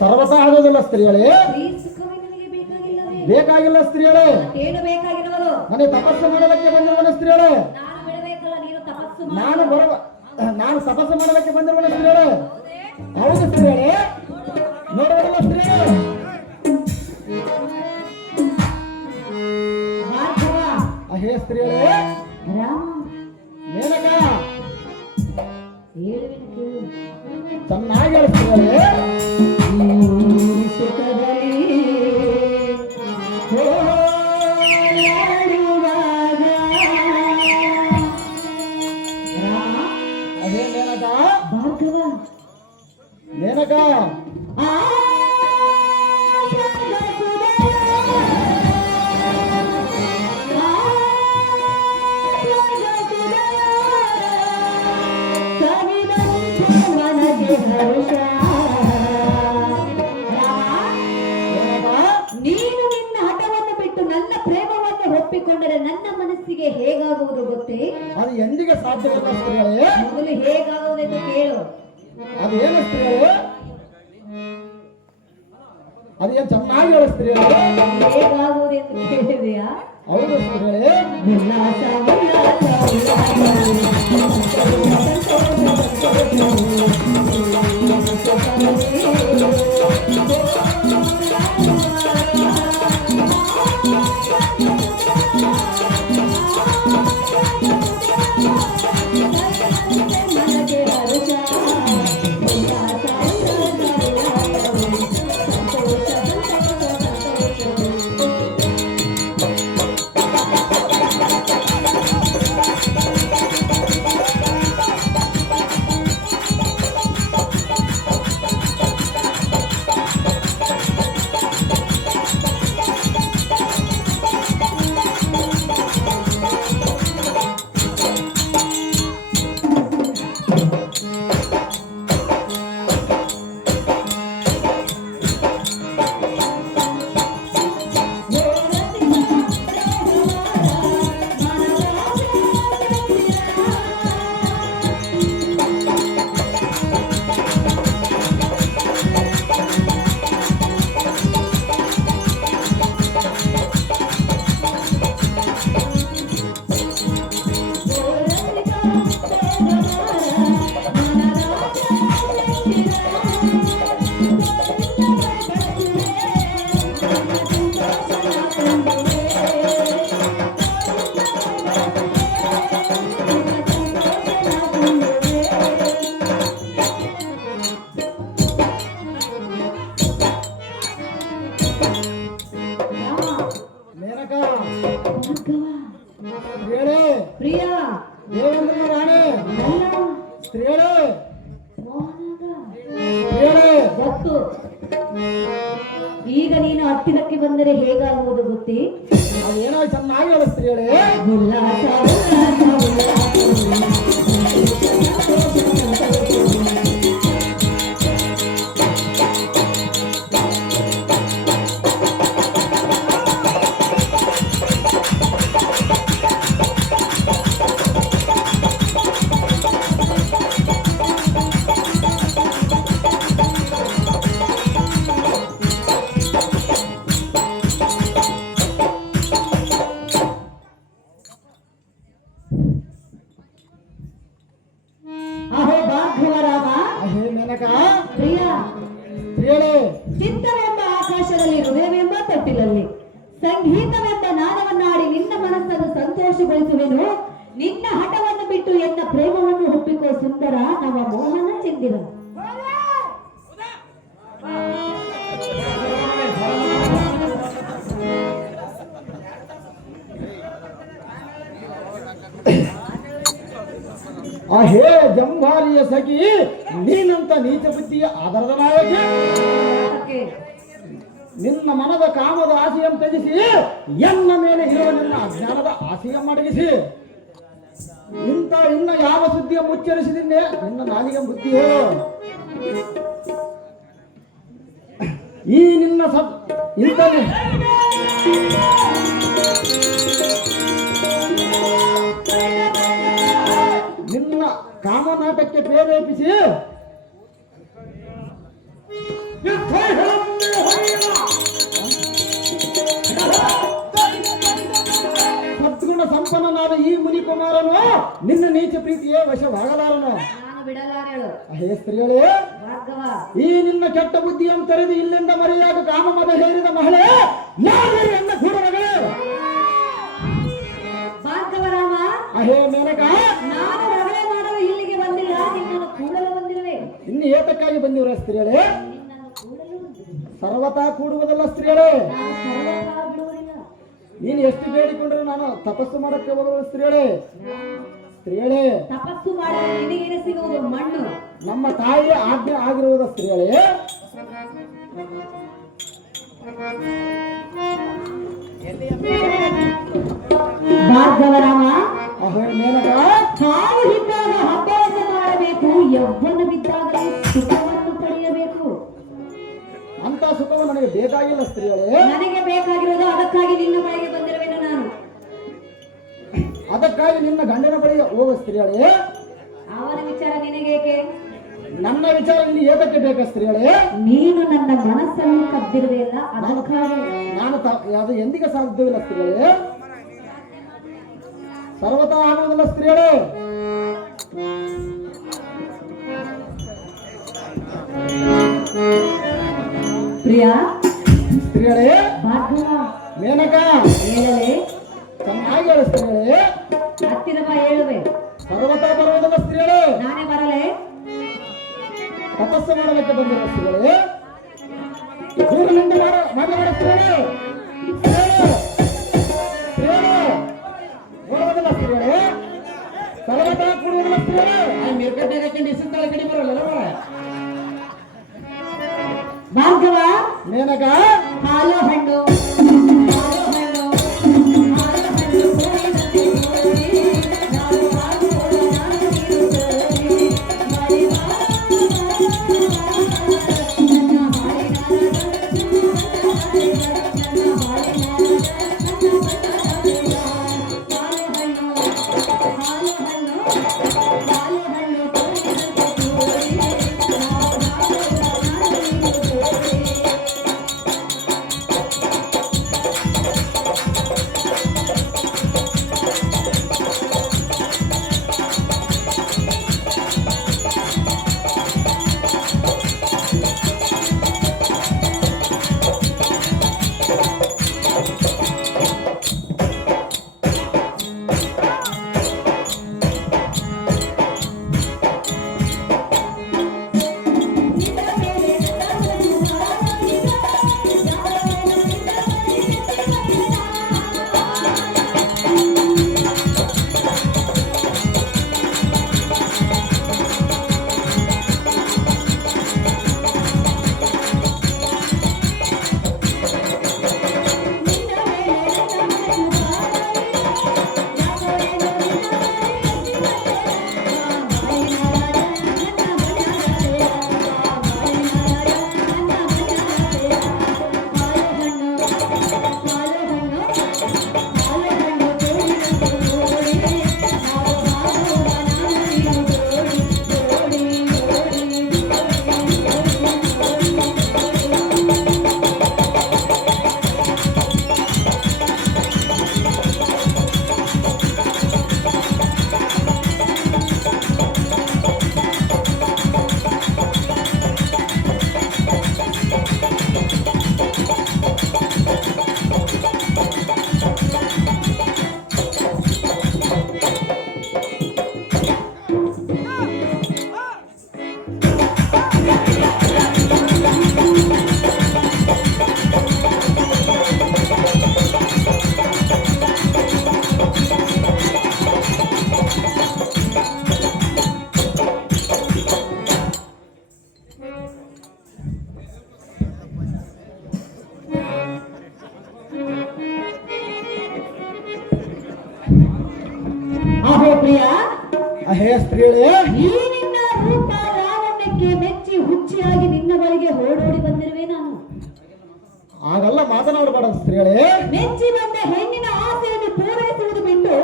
ಸರ್ವತಾ ಆಗೋದಿಲ್ಲ ಸ್ತ್ರೀಗಳೇ. ಬೇಕಾಗಿಲ್ಲ ಸ್ತ್ರೀಗಳೇ. ನನಗೆ ತಪಸ್ಸು ಮಾಡಲಿಕ್ಕೆ ಬಂದಿರುವನ ಸ್ತ್ರೀಗಳೇ. ನಾನು ತಪಸ್ಸು ಮಾಡಲಿಕ್ಕೆ ಬಂದಿರುವನ ಸ್ತ್ರೀಗಳೇ. ಹೌದು ಸ್ತ್ರೀಗಳೇ. ನೋಡುವಲ್ಲ ಸ್ತ್ರೀಗಳೇ. ಹೇ ಸ್ತ್ರೀಗಳೇ. ಮೇನಕ ಚೆನ್ನಾಗಿ ಹೇಳ್ತೀರೇ. ಅದೇ ಮೇನಕ ಮೇನಕ ನೀನು ನಿನ್ನ ಹಠವನ್ನು ಬಿಟ್ಟು ನನ್ನ ಪ್ರೇಮವನ್ನು ಒಪ್ಪಿಕೊಂಡರೆ ನನ್ನ ಮನಸ್ಸಿಗೆ ಹೇಗಾಗುವುದು ಗೊತ್ತೇ? ಅದು ಎಂದಿಗೆ ಸಾಧ್ಯವಿಲ್ಲ ಸ್ತ್ರೀಗಳೇ. ಮೊದಲು ಹೇಗಾಗುವುದೆಂದು ಕೇಳು. ಅದೇನು ಸ್ತ್ರೀಗಳೇ? ಅದೇನು ಚೆನ್ನಾಗಿ ಹೇಳು ಸ್ತ್ರೀಗಳೇ. ಹೇಗಾಗುವುದೆಂದು ಕೇಳಿದೆಯಾ? ಹೌದು ಸ್ತ್ರೀಗಳೇ. ಈಗ ನೀನು ಹತ್ತಿರಕ್ಕೆ ಬಂದರೆ ಹೇಗಾಗುವುದು ಗೊತ್ತೇ? ಅದೇನೋ ಚೆನ್ನಾಗಿ ಹೇಳು ಸ್ತ್ರೀಗಳೇ. ಚಿತ್ತವೆಂಬ ಆಕಾಶದಲ್ಲಿ ಹೃದಯವೆಂಬ ತೊಟ್ಟಿಲಲ್ಲಿ ಸಂಗೀತವೆಂಬ ನಾದವನ್ನಾಡಿ ನಿನ್ನ ಮನಸ್ಸನ್ನು ಸಂತೋಷಗೊಳಿಸುವೆನು. ನಿನ್ನ ಹಠವನ್ನು ಬಿಟ್ಟು ಎನ್ನ ಪ್ರೇಮವನ್ನು ಒಪ್ಪಿಕೋ ಸುಂದರ ನವ ಮೋಹನ ಚಂದಿರ. ಹೇ ಜಂಭಾರಿಯ ಸಖಿ, ನೀನಂತ ನೀಚ ಬುದ್ಧಿಯ ಆಧಾರದ ನಾಯಕಿ. ನಿನ್ನ ಮನದ ಕಾಮದ ಆಸೆಯನ್ನು ತ್ಯಜಿಸಿ ಎನ್ನ ಮೇಲೆ ಇರುವ ನಿನ್ನ ಅಜ್ಞಾನದ ಆಸೆಯನ್ನು ಅಡಗಿಸಿ ಇನ್ನ ಯಾವ ಸುದ್ದಿಯ ಮುಚ್ಚರಿಸಿದಿಂದೆ ನಿನ್ನ ನಾಲಿಗೆ ಬುದ್ಧಿ ಹೇಳು. ಈ ನಿನ್ನ ನಿನ್ನ ಕಾಮನಾಟಕ್ಕೆ ಪ್ರೇರೇಪಿಸಿ ಈ ಮುನಿಕುಮಾರನು ನಿನ್ನ ನೀಚ ಪ್ರೀತಿಯೇ ವಶವಾಗಲಾರನು. ನಾನು ಬಿಡಲಾರೇಳು. ಅಹೇ ಸ್ತ್ರೀಗಳೇ, ಭಾರ್ಗವ, ಈ ನಿನ್ನ ಕೆಟ್ಟ ಬುದ್ಧಿಯನ್ನು ತೊರೆದು ಇಲ್ಲಿಂದ ಮರೆಯಾಗ ಕಾಮ ಮದ ಹೇರಿದ ಮಹಳೆ ನಾನು ಎನ್ನ ಕೂಡಲಗಳೇ. ಭಾರ್ಗವರಾಮ, ಅಹೇ ಮೇನಕ, ನಾನು ರಗಳೆ ಮಾಡಲು ಇಲ್ಲಿಗೆ ಬಂದಿಲ್ಲ, ನಿನ್ನನ್ನು ಕೂಡಲು ಬಂದಿರುವೆ. ಇನ್ನು ಏತಕ್ಕಾಗಿ ಬಂದಿವ್ರ ಸ್ತ್ರೀಗಳೇ? ನಿನ್ನನ್ನು ಕೂಡಲು ಬಂದಿರುವೆ. ಸರ್ವತಾ ಕೂಡುವುದಲ್ಲ ಸ್ತ್ರೀಗಳೇ. ನಾನು ಸರ್ವಕಾಲ ಬಿಡುವುದಿಲ್ಲ. ನೀನು ಎಷ್ಟು ಬೇಡಿಕೊಂಡ್ರು ನಾನು ತಪಸ್ಸು ಮಾಡಕ್ಕೆ ಹೋಗುವ ಸ್ತ್ರೀಗಳೇ. ಸ್ತ್ರೀಗಳೇ, ತಪಸ್ಸು ಮಾಡಲು ನಿನಗೇನೆ ಸಿಗುವುದು ಮಣ್ಣು. ನಮ್ಮ ತಾಯಿಯ ಆಜ್ಞೆ ಆಗಿರುವುದ ಸ್ತ್ರೀಗಳೇ. ಭಾರ್ಗವರಾಮ, ಅಹೇ ಮೇನಕ, ಹಾವು ಇದ್ದಾಗ ಹಬ್ಬವನ್ನು ಮಾಡಬೇಕು, ಯೌವನ ಬಿದ್ದಾಗ ಸುಖವನ್ನು ಪಡೆಯಬೇಕು. ಅಂತ ಸುಖವು ನನಗೆ ಬೇಕಾಗಿಲ್ಲ ಸ್ತ್ರೀಗಳೇ. ನನಗೆ ಬೇಕಾಗಿರೋದು, ಅದಕ್ಕಾಗಿ ನಿನ್ನ ಬಳಿಗೆ ಬಂದಿರುವೆನು ನಾನು. ಅದಕ್ಕಾಗಿ ನಿನ್ನ ಗಂಡನ ಬಳಿಗೆ ಹೋಗ ಸ್ತ್ರೀಗಳೇ. ಅವನ ವಿಚಾರ ನಿನಗೇಕೆ? ನನ್ನ ವಿಚಾರ ಇಲ್ಲಿ ಏತಕ್ಕೆ ಬೇಕಾ ಸ್ತ್ರೀಗಳೇ? ನೀನು ನನ್ನ ಮನಸ್ಸನ್ನು ಕದ್ದಿರುವೆಯಲ್ಲ, ಅದಕ್ಕಾಗಿ. ನಾನು ಅದು ಎಂದಿಗೆ ಸಾಧ್ಯವಿಲ್ಲ ಸ್ತ್ರೀಗಳೇ. ಸರ್ವತಾ ಆಗುವುದಿಲ್ಲ ಸ್ತ್ರೀಗಳೇ. ಪ್ರಿಯ ಸ್ತ್ರೀಗಳೇ, ಭಾರ್ಗವ, ಮೇನಕ, ಹೇಳಲೇ? ಚೆನ್ನಾಗಿ ಹೇಳು ಸ್ತ್ರೀಗಳೇ. ಹತ್ತಿರ ಬಾ, ಹೇಳುವೆ. ಸರ್ವತಾ ಬರುವುದಿಲ್ಲ ಸ್ತ್ರೀಗಳೇ. ನಾನೇ ಬರಲೇ? ತಪಸ್ಸು ಮಾಡಲಿಕ್ಕೆ ಬಂದಿರುವ ಸ್ತ್ರೀಗಳೇ. ದೂರದಿಂದ ಮಾಡಬೇಡ ಸ್ತ್ರೀಗಳೇ. ಬರುವುದಿಲ್ಲ ಸ್ತ್ರೀಗಳೇ. ಸರ್ವತಾ ಕೂಡುವುದಿಲ್ಲ ಸ್ತ್ರೀಗಳೇ. ಮೇಲ್ಕಟ್ಟೆ ಹಾಕೊಂಡು ಇಸುತ್ತಳ ಕಡಿ ಬರಲ್ಲ. ಭಾರ್ಗವ, ಮೇನಕ, ಹಾಲು ಹಣ್ಣು, ಹಾಲು ಹಣ್ಣು, ಹಾಲು ಹಣ್ಣು, ಕೋಳಿನಲ್ಲಿ ಕೋಳಿ, ನಾನು ಹಾಲು ಕೊಡು, ನಾನು ನೀರು ತರಲಿ, ಮರಿ ಪ್ರಿಯ, ಅಹೇ ಸ್ತ್ರೀಗಳೇ, ಈ ನಿನ್ನ ರೂಪ ಲಾವಣ್ಯಕ್ಕೆ ಮೆಚ್ಚಿ ಹುಚ್ಚಿಯಾಗಿ ನಿನ್ನ ಬಳಿಗೆ ಓಡೋಡಿ ಬಂದಿರುವೆ ನಾನು. ಹಾಗೆಲ್ಲ ಮಾತನಾಡಬೇಡ ಸ್ತ್ರೀಗಳೇ. ಮೆಚ್ಚಿ ಬಂದ ಹೆಣ್ಣಿನ ಆಸೆಯನ್ನು ಪೂರೈಸುವುದು ಬಿಟ್ಟು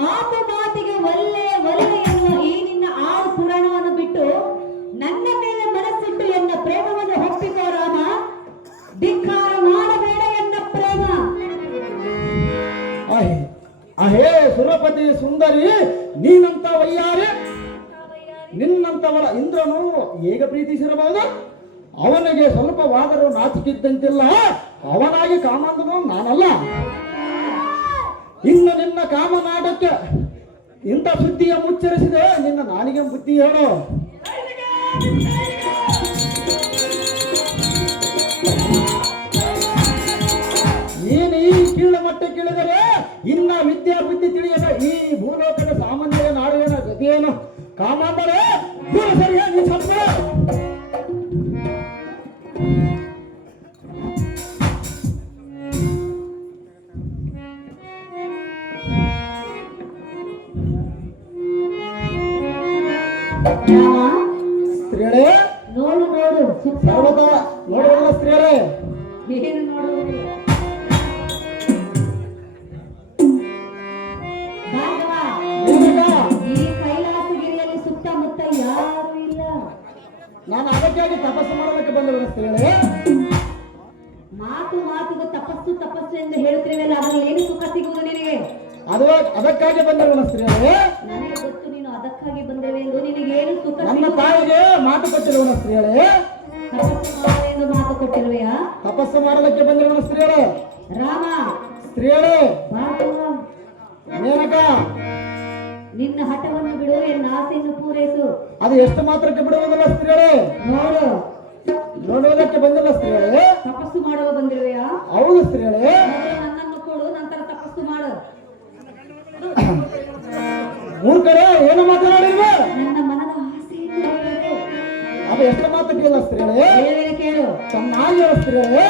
ಮಾತು ಮಾತಿಗೆ ಒಲ್ಲೆ ಒಲ್ಲೆ ಎನ್ನುವ ಈ ನಿನ್ನ ಆರು ಪುರಾಣವನ್ನು ಬಿಟ್ಟು ನನ್ನ ಮೇಲೆ ಮನಸ್ಸಿಟ್ಟು ಎನ್ನ ಪ್ರೇಮವನ್ನು ಒಪ್ಪಿಕೋ ರಾಮ. ಧಿಕ್ಕಾರ ಮಾಡಬೇಡ ಎನ್ನ ಪ್ರೇಮ. ಅಹೇ ಸುರಪತಿ ಸುಂದರಿ ನೀನಂತ ವಯ್ಯಾರಿ ನಿನ್ನಂತವಳ ಇಂದ್ರನು ಹೇಗೆ ಪ್ರೀತಿಸಿರಬಹುದು? ಅವನಿಗೆ ಸ್ವಲ್ಪವಾದರೂ ನಾಚಿಕಿದ್ದಂತಿಲ್ಲ. ಅವನಾಗಿ ಕಾಮಂದನು ನಾನಲ್ಲ. ಇನ್ನು ನಿನ್ನ ಕಾಮನಾಟಕ್ಕೆ ಇಂಥ ಸುದ್ದಿಯ ಮುಚ್ಚರಿಸಿದೆ ನಿನ್ನ ನಾಲಿಗೆ ಬುದ್ಧಿ ಹೇಳು. ನೀನು ಈ ಕೀಳು ಮಟ್ಟಕ್ಕೆ ಇಳಿದರೆ ಇನ್ನ ವಿದ್ಯಾ ಬುದ್ಧಿ ತಿಳಿಯದ ಈ ಭೂಲೋಕದ ಸಾಮಾನ್ಯ ನಾಡುವಿನ ಗತಿಯೇನು? ಕಾಮಂದರೆ ದೂರ ಸರಿಯ ನೀ ಸ್ವಲ್ಪ ಸ್ತ್ರೀಯರೇ ನೋಡು ನೋಡು ಸರ್ವದ ನೋಡುವುದಿಲ್ಲ ಸ್ತ್ರೀಯರೇ. ಏನು ನೋಡುವುದಿಲ್ಲ ಭಾರ್ಗವ, ಈ ಕೈಲಾಸಗಿರಿಯಲ್ಲಿ ಸುತ್ತಮುತ್ತ ಯಾರು ಇಲ್ಲ. ನಾನು ಅದಕ್ಕಾಗಿ ತಪಸ್ಸು ಮಾಡಲಿಕ್ಕೆ ಬಂದಿರುವ ಸ್ತ್ರೀಯರೇ. ಮಾತು ಮಾತುಗೂ ತಪಸ್ಸು ತಪಸ್ಸು ಎಂದು ಹೇಳುತ್ತಿರುವಲ್ಲ, ಅದರಲ್ಲಿ ಏನು ಸುಖ ಸಿಗುವುದು ನಿನಗೆ? ಅದಕ್ಕಾಗಿ ಬಂದಿರುವ ಸ್ತ್ರೀಯರೇ. ನನಗೆ ಗೊತ್ತು ನೀನು ಅದಕ್ಕಾಗಿ ಬಂದೇವೆ ಎಂದು. ನಿನಗೆ ಏನು ಸುಖ ನನ್ನ ತಾಯಿಗೆ ಮಾತು ಕೊಟ್ಟಿರುವ ಸ್ತ್ರೀಯರೇ. ತಪಸ್ಸು ಮಾಡು ಎಂದು ಮಾತು ಕೊಟ್ಟಿರುವೆಯಾ? ತಪಸ್ಸು ಮಾಡಲಿಕ್ಕೆ ಬಂದಿರುವ ಸ್ತ್ರೀಯರೇ. ರಾಮ, ಸ್ತ್ರೀಯರೇ, ಭಾರ್ಗವ, ಮೇನಕ, ನಿನ್ನ ಹಠವನ್ನು ಬಿಡು, ಎನ್ನ ಆಸೆಯನ್ನು ಪೂರೈಸು. ಅದು ಎಷ್ಟು ಮಾತ್ರಕ್ಕೆ ಬಿಡುವುದಿಲ್ಲ ಸ್ತ್ರೀಯರೇ. ನೋಡು, ನೋಡುವುದಕ್ಕೆ ಬಂದಿಲ್ಲ ಸ್ತ್ರೀಯರೇ. ತಪಸ್ಸು ಮಾಡಲು ಬಂದಿರುವೆಯಾ? ಹೌದು ಸ್ತ್ರೀಯರೇ. ಮೊದಲು ನನ್ನನ್ನು ಕೊಡು, ನಂತರ ತಪಸ್ಸು ಮಾಡು. ಮೂರ್ಖರೇ, ಏನು ಮಾತನಾಡಿಲ್ವ? ನನ್ನ ಮನದ ಆಸೆಯನ್ನು ಹೇಳು. ಅದು ಎಷ್ಟು ಮಾತಕ್ಕೆ ಇಲ್ಲ ಸ್ತ್ರೀಯರೇ. ಹೇಳುವೆ ಕೇಳು. ಚೆನ್ನಾಗಿ ಹೇಳು ಸ್ತ್ರೀಯರೇ.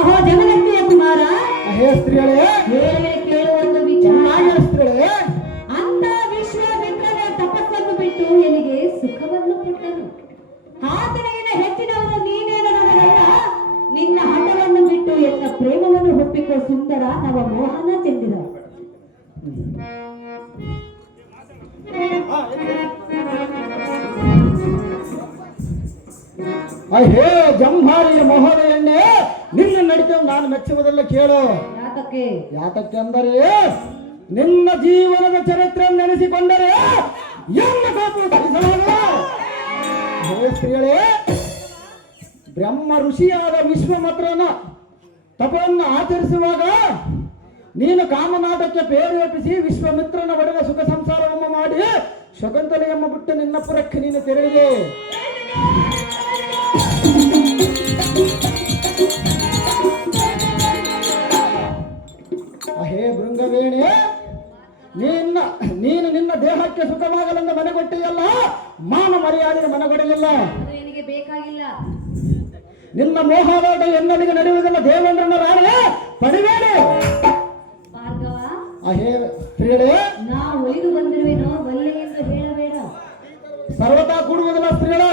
ಅಹೋ ಜಗದತ್ತಿಯ ಕುಮಾರ, ಹೇ ಸ್ತ್ರೀಯರೇ, ಹೇಳುವೆ ಕೇಳು ಒಂದು ವಿಚಾರ. ಚೆನ್ನಾಗಿ ಹೇಳು ಸ್ತ್ರೀಯರೇ. ಅಂತ ವಿಶ್ವಾಮಿತ್ರನ ತಪಸ್ಸನ್ನು ಬಿಟ್ಟು ಎಲ್ಲಿಗೆ ಸುಖವನ್ನು ಕೊಟ್ಟನು. ಆತನಿಗಿಂತ ಹೆಚ್ಚಿನವನು ನೀನೇನು ನನಗಲ್ಲ. ನಿನ್ನ ಹಠವನ್ನು ಬಿಟ್ಟು ಎನ್ನ ಪ್ರೇಮವನ್ನು ಒಪ್ಪಿಕೋ ಸುಂದರ ನವ ಮೋಹನ ಚೆಂದಿದ. ಹೇ ಜಂಭಾರಿಯ ಮಹೋದಯನ್ನೇ, ನಿನ್ನ ನಡತೆ ನಾನು ಮೆಚ್ಚುವುದಲ್ಲ ಕೇಳು. ಯಾತಕ್ಕೆ? ಯಾತಕ್ಕೆ ಅಂದರೆ ನಿನ್ನ ಜೀವನದ ಚರಿತ್ರೆ ನೆನೆಸಿಕೊಂಡರೆ ಎನ್ನ ಕೋಪ ಸಹಿಸಲಾಗಲ್ಲ. ಹೇ ಸ್ತ್ರೀಯರೇ, ಬ್ರಹ್ಮ ಋಷಿಯಾದ ವಿಶ್ವಾಮಿತ್ರನ ತಪವನ್ನು ಆಚರಿಸುವಾಗ ನೀನು ಕಾಮನಾಟಕ್ಕೆ ಪ್ರೇರೇಪಿಸಿ ವಿಶ್ವಾಮಿತ್ರನ ಒಡನೆ ಸುಖ ಸಂಸಾರವನ್ನು ಮಾಡಿ ಶಕುಂತಲೆಯಮ್ಮ ಬಿಟ್ಟು ನಿನ್ನ ಪುರಕ್ಕೆ ನೀನು ತೆರಳಿದೆ. ಹೇ ಭೃಂಗವೇಣೆ, ನೀನು ನಿನ್ನ ದೇಹಕ್ಕೆ ಸುಖವಾಗಲೆಂದು ಮನೆಗೊಟ್ಟೆಯಲ್ಲ, ಮಾನ ಮರ್ಯಾದೆ ಮನಗೊಡಲಿಲ್ಲ. ನಿನಗೆ ಬೇಕಾಗಿಲ್ಲ. ನಿನ್ನ ಮೋಹಾಲೋಟ ಎನ್ನಲಿಗೆ ನಡೆಯುವುದಿಲ್ಲ ದೇವೇಂದ್ರನ ರಾಣಿ ಪಡಿಬೇಡಿ. ಭಾರ್ಗವ, ಸ್ತ್ರೀಗಳೇ, ನಾ ಒಲಿದು ಬಂದಿರುವೆನೋ ಬಲ್ಲೆ ಎಂದು ಹೇಳಬೇಡ. ಸರ್ವತಾ ಕೂಡುವುದಿಲ್ಲ ಸ್ತ್ರೀಗಳೇ.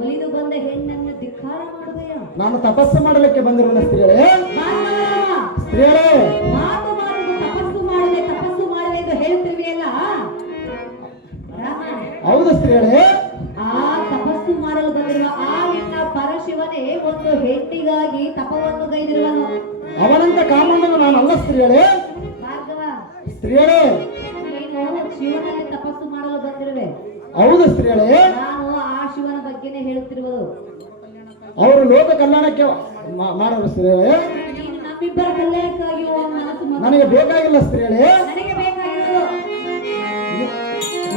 ಒಲಿದು ಬಂದ ಹೆಣ್ಣನ್ನು ಧಿಕ್ಕಾರ ಮಾಡುವೆಯೋ? ನಾನು ತಪಸ್ಸು ಮಾಡಲಿಕ್ಕೆ ಬಂದಿರುವನ ಸ್ತ್ರೀಗಳೇ. ಸ್ತ್ರೀಗಳೇ, ಮಾತು ಮಾತಿಗೆ ತಪಸ್ಸು ಮಾಡುವೆ ಎಂದು ಹೇಳುತ್ತಿರುವೆಯಲ್ಲ. ಹೌದು ಸ್ತ್ರೀಗಳೇ. ಆ ತಪಸ್ಸು ಮಾಡಲು ಬಂದಿರುವ ಆ ನಿನ್ನ ಪರಶಿವನೇ ಒಂದು ಹೆಣ್ಣಿಗಾಗಿ ತಪವನ್ನು ಗೈದಿರುವನು. ಅವನಂತ ಕಾಮಣ್ಣನು ನಾನಲ್ಲ ಸ್ತ್ರೀಗಳೇ. ಭಾರ್ಗವ, ಸ್ತ್ರೀಗಳೇ, ನೀನು ಶಿವನಲ್ಲಿ ತಪಸ್ಸು ಮಾಡಲು ಬಂದಿರುವೆ. ಹೌದು ಸ್ತ್ರೀಗಳೇ. ನಾನು ಆ ಶಿವನ ಬಗ್ಗೆನೇ ಹೇಳುತ್ತಿರುವುದು. ಅವರು ಲೋಕ ಕಲ್ಯಾಣಕ್ಕೆ ಮಾಡೋರು ಸ್ತ್ರೀಗಳೇ. ನೀನು ನಮ್ಮಿಬ್ಬರ ಕಲ್ಯಾಣಕ್ಕಾಗಿ ಮನಸ್ಸು ನನಗೆ ಬೇಕಾಗಿಲ್ಲ ಸ್ತ್ರೀಗಳೇ. ನನಗೆ ಬೇಕಾಗಿರೋದು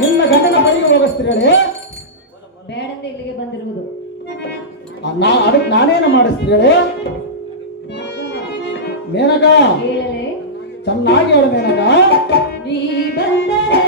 ನಿನ್ನ ಗಂಡನ ಬಳಿಗೆ ಹೋಗ ಸ್ತ್ರೀಗಳೇ. ಬೇಡಂತ ಇಲ್ಲಿಗೆ ಬಂದಿರುವುದು. ಅದಕ್ಕೆ ನಾನೇನು ಮಾಡ ಸ್ತ್ರೀಗಳೇ. ಮೇನಕ, ಹೇಳಲೇ? ಚೆನ್ನಾಗಿ ಹೇಳು ಮೇನಕ. ನೀ ಬಂದರೆ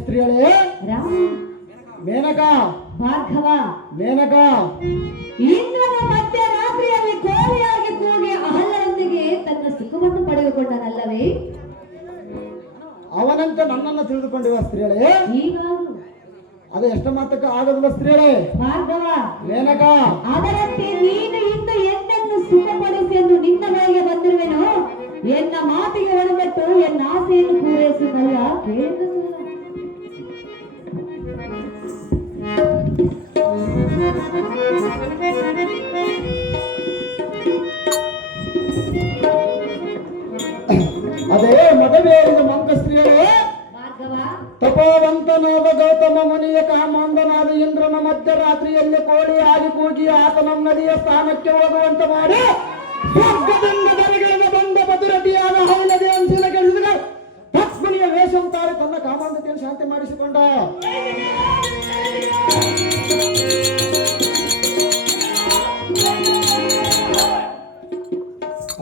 ಸ್ತ್ರೀಗಳೇ. ಮೇನಕ, ಭಾರ್ಗವ, ಮೇನಕ, ಇಂದ್ರನ ಮಧ್ಯರಾತ್ರಿಯಲ್ಲಿ ಕೋಳಿಯಾಗಿ ಕೂಗಿ ಅಹಲ್ಯರೊಂದಿಗೆ ತನ್ನ ಸುಖವನ್ನು ಪಡೆದುಕೊಂಡನಲ್ಲವೇ? ಅವನಂತೆ ನನ್ನನ್ನು ತಿಳಿದುಕೊಂಡಿವ ಸ್ತ್ರೀಗಳೇ. ಈಗ ಅದು ಎಷ್ಟು ಮಾತಕ್ಕೆ ಆಗೋದಿಲ್ಲ ಸ್ತ್ರೀಗಳೇ. ಭಾರ್ಗವ, ಮೇನಕ, ಅದರಂತೆ ನೀನು ಇಂದು ಎನ್ನನ್ನು ಸುಖಪಡಿಸಿ ಎಂದು ನಿನ್ನ ಬಳಿಗೆ ಬಂದಿರುವೆನು. ಎನ್ನ ಮಾತಿಗೆ ಒಳಪಟ್ಟು ಎನ್ನ ಆಸೆಯನ್ನು ಪೂರೈಸುವುದಲ್ಲ ಕೇಳಿದ ಅದೇ ಮದುವೆಯಾದ ಮಂಕ ಸ್ತ್ರೀಗಳೇ. ಭಾರ್ಗವ, ತಪೋವಂತನಾದ ಗೌತಮ ಮುನಿಯ ಕಾಮಾಂಧನಾದ ಇಂದ್ರನ ಮಧ್ಯರಾತ್ರಿಯಲ್ಲಿ ಕೋಳಿ ಆಗಿ ಕೂಗಿ ಆತನ ನದಿಯ ಸ್ಥಾನಕ್ಕೆ ಹೋಗುವಂತೆ ಮಾಡಿ ಸ್ವರ್ಗದಿಂದ ಬರಗಿಳಿದ ಬಂದ ಮಧುರಟಿಯಾದ ಹೈಲದೆ ಅಂತಿಲ ಗೆಳಿಸಿದ ಲಕ್ಷ್ಮಣಿಯ ವೇಷಂ ತಾಳಿ ತನ್ನ ಕಾಮಾಂಧತೆಯನ್ನು ಶಾಂತಿ ಮಾಡಿಸಿಕೊಂಡ.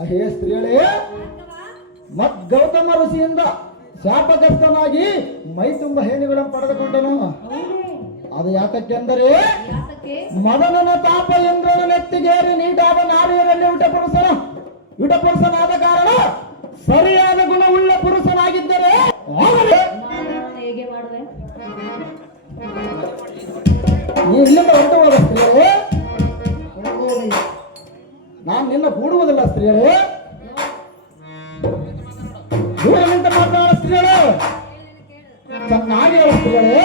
ಹೇ ಸ್ತ್ರೀಗಳೇ, ಗೌತಮ ಋಷಿಯಿಂದ ಶಾಪಗ್ರಸ್ತನಾಗಿ ಮೈ ತುಂಬ ಹೇಣಿಗಳನ್ನು ಪಡೆದುಕೊಂಡನು. ಅದು ಯಾತಕ್ಕೆಂದರೆ ಮದನನ ತಾಪ ಇಂದ್ರನ ನೆತ್ತಿಗೇರಿ ನೀಟಾದ ನಾರಿಯರಲ್ಲಿ ವಿಟಪುರುಷನಾದ ಕಾರಣ ಸರಿಯಾದ ಗುಣವುಳ್ಳ ಪುರುಷನಾಗಿದ್ದರೆ ಹೇಗೆ ಮಾಡುವೆ? ನೀ ಇಲ್ಲಿಂದ ಹೊರಟು ಹೋದ ಸ್ತ್ರೀಗಳೇ. ನಾನು ನಿನ್ನ ಕೂಡುವುದಿಲ್ಲ ಸ್ತ್ರೀಗಳೇ. ದೂರ ನಿಂತ ಮಾತನಾಡ ಸ್ತ್ರೀಗಳೇ. ಚೆನ್ನಾಗಿ ಸ್ತ್ರೀಗಳೇ.